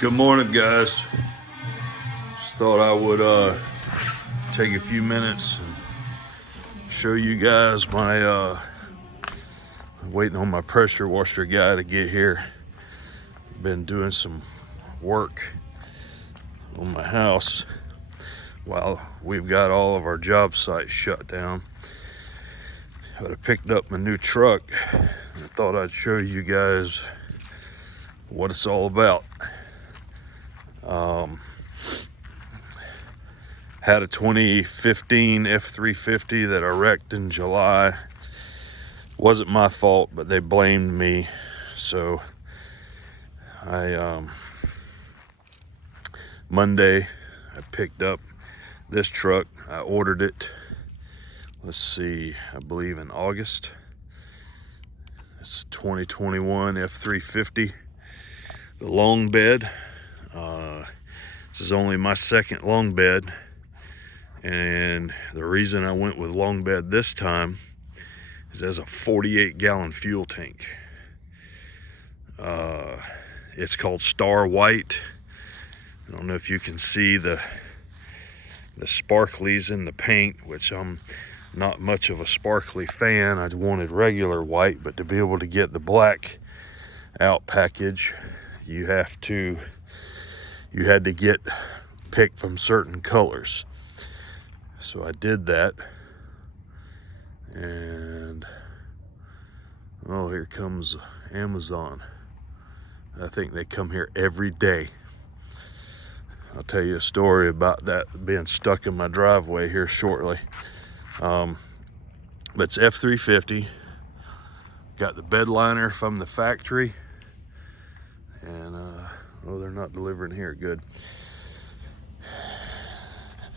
Good morning, guys. Just thought I would take a few minutes and show you guys my waiting on my pressure washer guy to get here. Been doing some work on my house while we've got all of our job sites shut down. But I picked up my new truck and I thought I'd show you guys what it's all about. Had a 2015 F350 that I wrecked in July. Wasn't my fault, but they blamed me. So Monday I picked up this truck. I ordered it, let's see, I believe in August. It's 2021 F350, the long bed. This is only my second long bed, and the reason I went with long bed this time is it has a 48-gallon fuel tank. It's called Star White. I don't know if you can see the sparklies in the paint, which I'm not much of a sparkly fan. I wanted regular white, but to be able to get the black out package, you had to get picked from certain colors. So I did that, and oh, here comes Amazon. I think they come here every day. I'll tell you a story about that being stuck in my driveway here shortly. But it's F350. Got the bed liner from the factory, and oh, they're not delivering here. Good.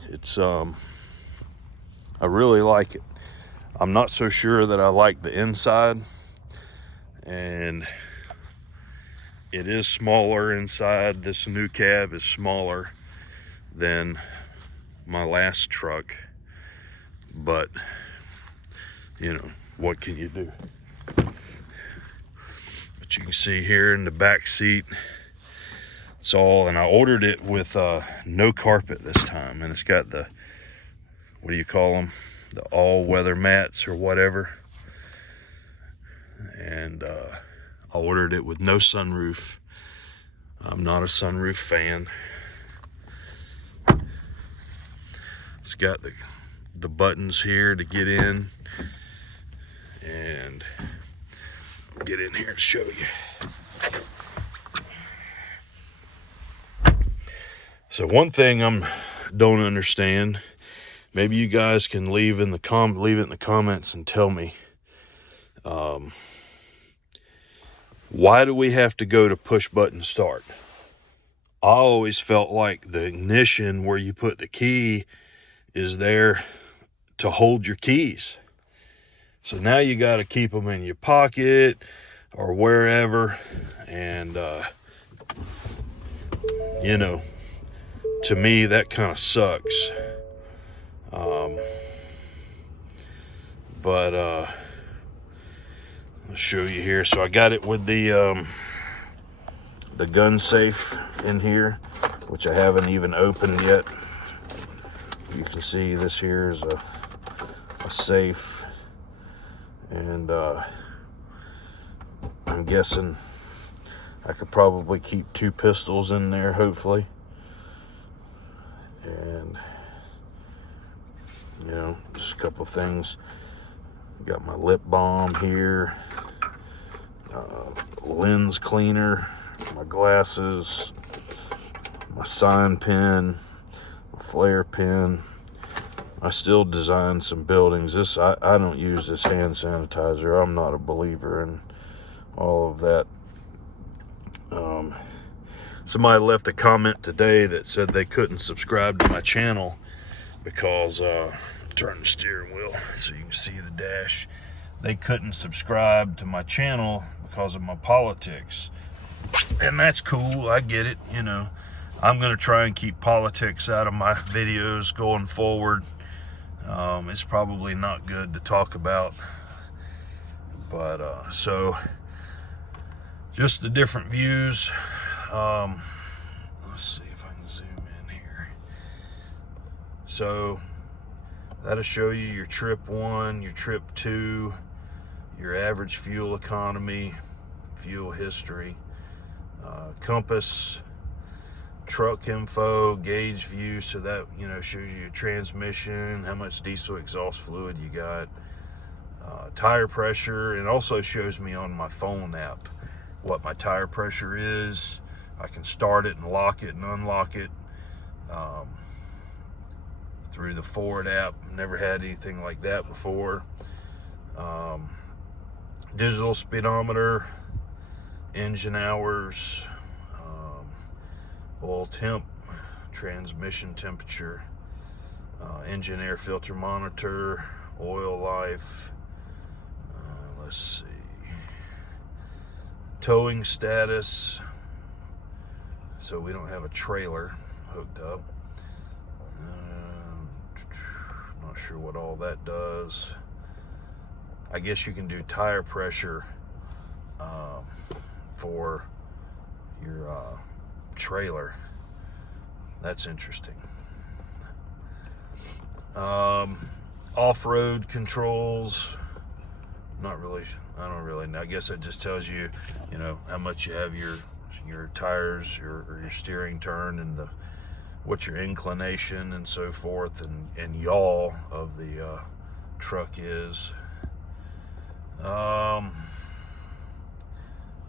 It's I really like it. I'm not so sure that I like the inside, and it is smaller inside. This new cab is smaller than my last truck, but you know, what can you do? But you can see here in the back seat, it's all, and I ordered it with no carpet this time, and it's got the, what do you call them, the all-weather mats or whatever. And I ordered it with no sunroof. I'm not a sunroof fan. It's got the buttons here to get in, and I'll get in here and show you. So one thing I don't understand, maybe you guys can leave it in the comments and tell me, why do we have to go to push button start? I always felt like the ignition where you put the key is there to hold your keys. So now you got to keep them in your pocket or wherever, and you know, to me that kind of sucks. But I'll show you here. So I got it with the gun safe in here, which I haven't even opened yet. You can see this here is a safe, and I'm guessing I could probably keep 2 pistols in there, hopefully. And you know, just a couple things. Got my lip balm here, lens cleaner, my glasses, my sign pen, my flare pen. I still design some buildings. I don't use this hand sanitizer. I'm not a believer in all of that. Somebody left a comment today that said they couldn't subscribe to my channel because turn the steering wheel so you can see the dash. They couldn't subscribe to my channel because of my politics, and that's cool. I get it. You know, I'm gonna try and keep politics out of my videos going forward. It's probably not good to talk about, but so just the different views. Let's see if I can zoom in here. So that'll show you your trip 1, your trip 2, your average fuel economy, fuel history, compass, truck info, gauge view, so that, you know, shows you your transmission, how much diesel exhaust fluid you got, tire pressure, and also shows me on my phone app what my tire pressure is. I can start it and lock it and unlock it through the Ford app. Never had anything like that before. Digital speedometer, engine hours, oil temp, transmission temperature, engine air filter monitor, oil life. Let's see, towing status. So we don't have a trailer hooked up. Not sure what all that does. I guess you can do tire pressure for your trailer. That's interesting. Off-road controls. Not really. I don't really know. I guess it just tells you, you know, how much you have your tires or your steering turn, and what your inclination and so forth, and yaw of the truck is. I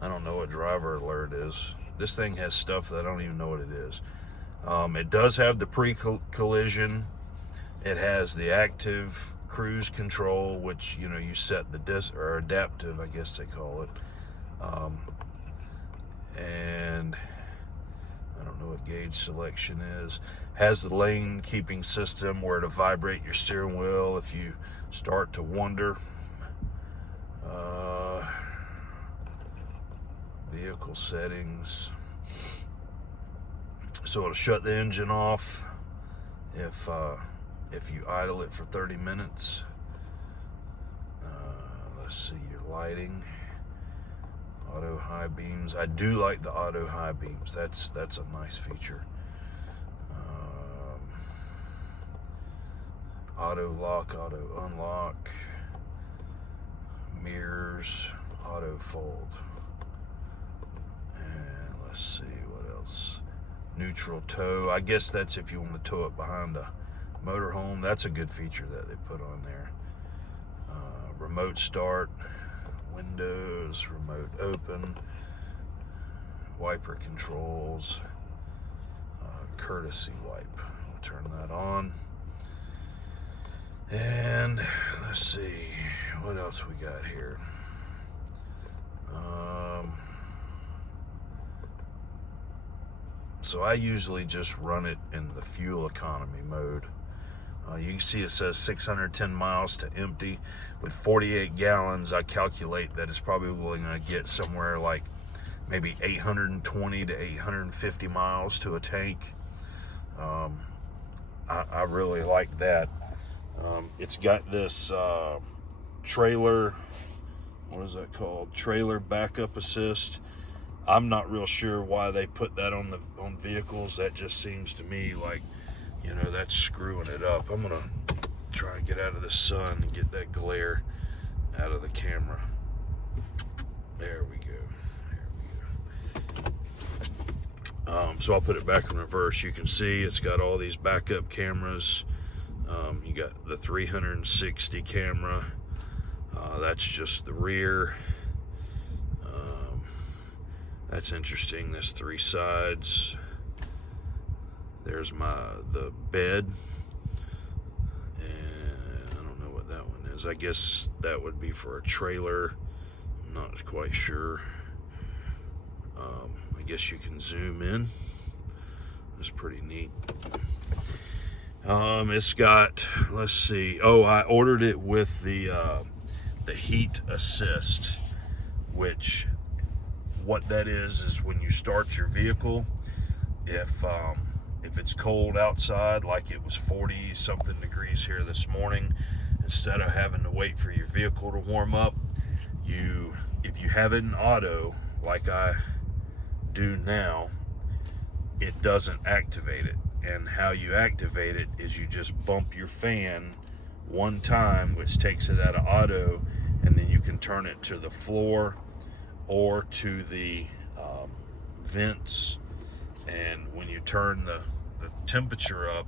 don't know what driver alert is. This thing has stuff that I don't even know what it is. It does have the pre-collision. It has the active cruise control, which, you know, you set the or adaptive, I guess they call it. And I don't know what gauge selection is. Has the lane keeping system where to vibrate your steering wheel if you start to wander. Vehicle settings. So it'll shut the engine off if you idle it for 30 minutes. Let's see, your lighting. Auto high beams. I do like the auto high beams. That's a nice feature. Auto lock, auto unlock, mirrors, auto fold, and let's see what else. Neutral tow. I guess that's if you want to tow it behind a motorhome. That's a good feature that they put on there. Remote start, windows, remote open, wiper controls, courtesy wipe. We'll turn that on. And let's see what else we got here. So I usually just run it in the fuel economy mode. You can see it says 610 miles to empty. With 48 gallons, I calculate that it's probably going to get somewhere like maybe 820 to 850 miles to a tank. I really like that. It's got this trailer, what is that called? Trailer backup assist. I'm not real sure why they put that on vehicles. That just seems to me like, you know, that's screwing it up. I'm gonna try and get out of the sun and get that glare out of the camera. There we go. So I'll put it back in reverse. You can see it's got all these backup cameras. You got the 360 camera. That's just the rear. That's interesting. There's 3 sides. There's the bed, and I don't know what that one is. I guess that would be for a trailer. I'm not quite sure. I guess you can zoom in. It's pretty neat. It's got, let's see. Oh, I ordered it with the heat assist, which what that is when you start your vehicle, if it's cold outside, like it was 40 something degrees here this morning, instead of having to wait for your vehicle to warm up, if you have it in auto like I do now, it doesn't activate it. And how you activate it is you just bump your fan one time, which takes it out of auto, and then you can turn it to the floor or to the vents. And when you turn the temperature up,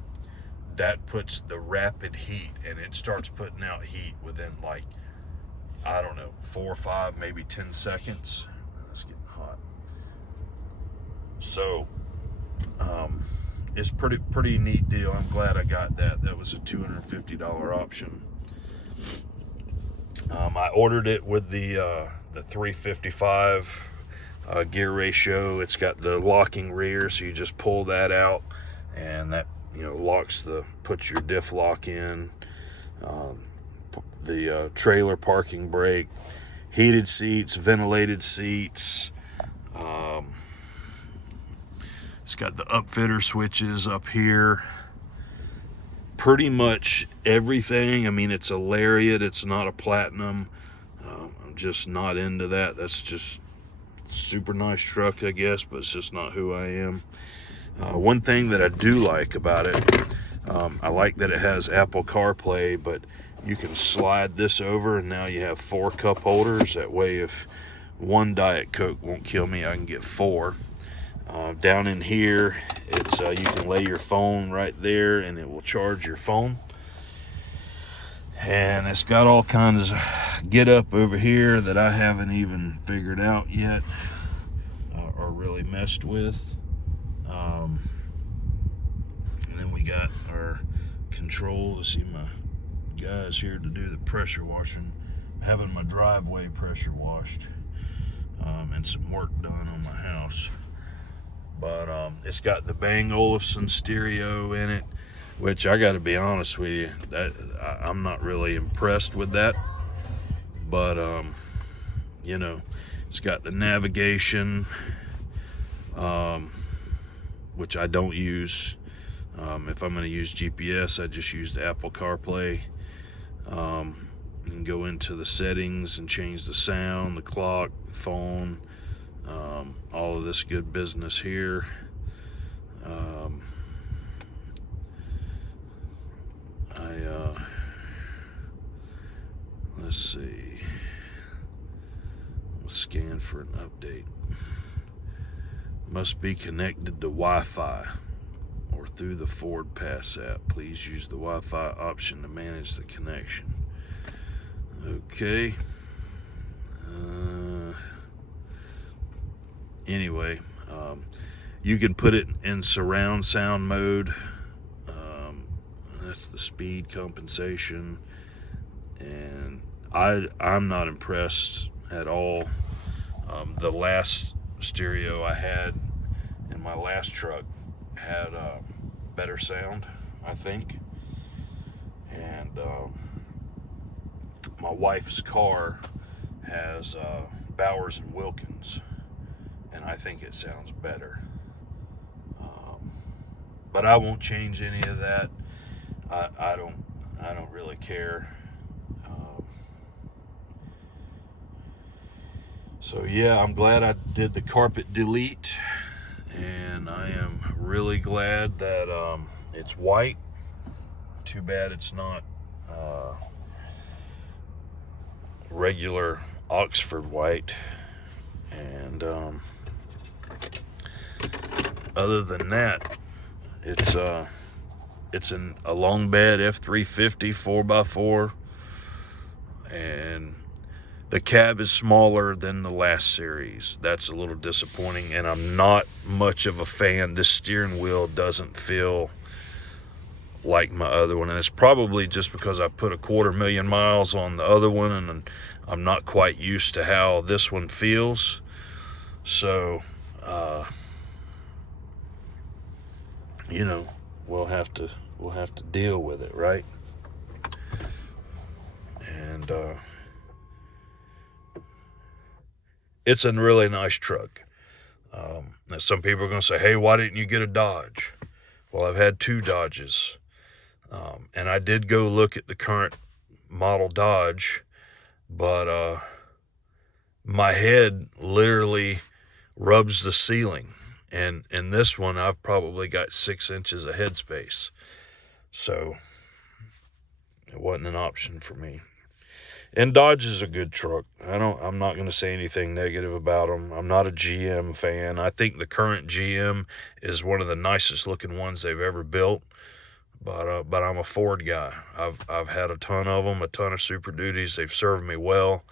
that puts the rapid heat, and it starts putting out heat within, like, I don't know, 4 or 5, maybe 10 seconds. It's getting hot. So it's pretty neat deal. I'm glad I got that. That was a $250 option. I ordered it with the 355 gear ratio. It's got the locking rear, so you just pull that out, and that, you know, puts your diff lock in. The trailer parking brake, heated seats, ventilated seats. It's got the upfitter switches up here. Pretty much everything. I mean, it's a Lariat. It's not a Platinum. I'm just not into that. That's just super nice truck, I guess, but it's just not who I am. One thing that I do like about it, I like that it has Apple CarPlay, but you can slide this over, and now you have 4 cup holders. That way, if one Diet Coke won't kill me, I can get 4. Down in here, it's you can lay your phone right there, and it will charge your phone. And it's got all kinds of get up over here that I haven't even figured out yet or really messed with. And then we got our control. Let's see, my guys here to do the pressure washing. I'm having my driveway pressure washed and some work done on my house. But it's got the Bang Olufsen stereo in it, which I got to be honest with you, I'm not really impressed with that. But you know, it's got the navigation, which I don't use. If I'm going to use GPS, I just use the Apple CarPlay. And go into the settings and change the sound, the clock, phone, all of this good business here. Let's see. I'll scan for an update. Must be connected to Wi-Fi or through the Ford Pass app. Please use the Wi-Fi option to manage the connection. Okay. Anyway, you can put it in surround sound mode. That's the speed compensation. And I'm not impressed at all. The last stereo I had in my last truck had better sound, I think. And my wife's car has Bowers and Wilkins, and I think it sounds better. But I won't change any of that. I don't really care. So yeah, I'm glad I did the carpet delete, and I am really glad that it's white. Too bad it's not regular Oxford white. And other than that, it's a long bed F350 4x4, and the cab is smaller than the last series. That's a little disappointing, and I'm not much of a fan. This steering wheel doesn't feel like my other one, and it's probably just because I put 250,000 miles on the other one, and I'm not quite used to how this one feels. So you know, we'll have to deal with it, right? And it's a really nice truck. Now some people are going to say, hey, why didn't you get a Dodge? Well, I've had 2 Dodges. And I did go look at the current model Dodge, but my head literally rubs the ceiling. And in this one, I've probably got 6 inches of headspace. So it wasn't an option for me. And Dodge is a good truck. I'm not going to say anything negative about them. I'm not a GM fan. I think the current GM is one of the nicest looking ones they've ever built. But I'm a Ford guy. I've had a ton of them, a ton of Super Duties. They've served me well,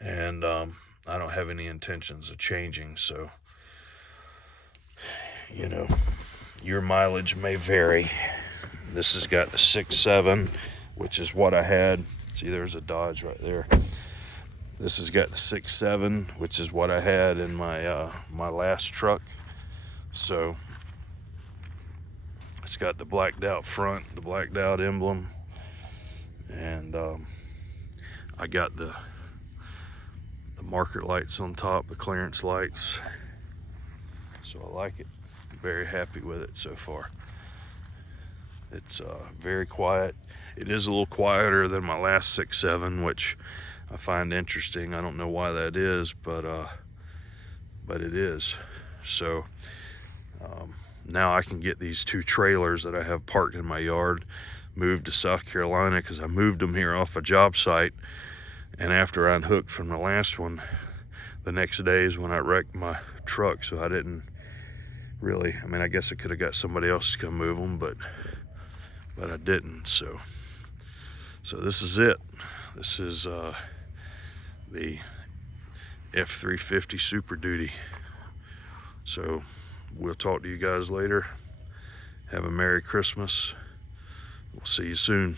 and I don't have any intentions of changing. So, you know, your mileage may vary. This has got the 6.7, which is what I had. See, there's a Dodge right there. This has got the 6.7, which is what I had in my my last truck. So it's got the blacked out front, the blacked out emblem, and I got the marker lights on top, the clearance lights. So I like it. I'm very happy with it so far. It's very quiet. It is a little quieter than my last 6.7, which I find interesting. I don't know why that is, but it is. So now I can get these 2 trailers that I have parked in my yard moved to South Carolina, because I moved them here off a job site. And after I unhooked from the last one, the next day is when I wrecked my truck. So I didn't really, I mean, I guess I could have got somebody else to come move them, but I didn't. So this is it. This is the F350 Super Duty. So we'll talk to you guys later. Have a Merry Christmas. We'll see you soon.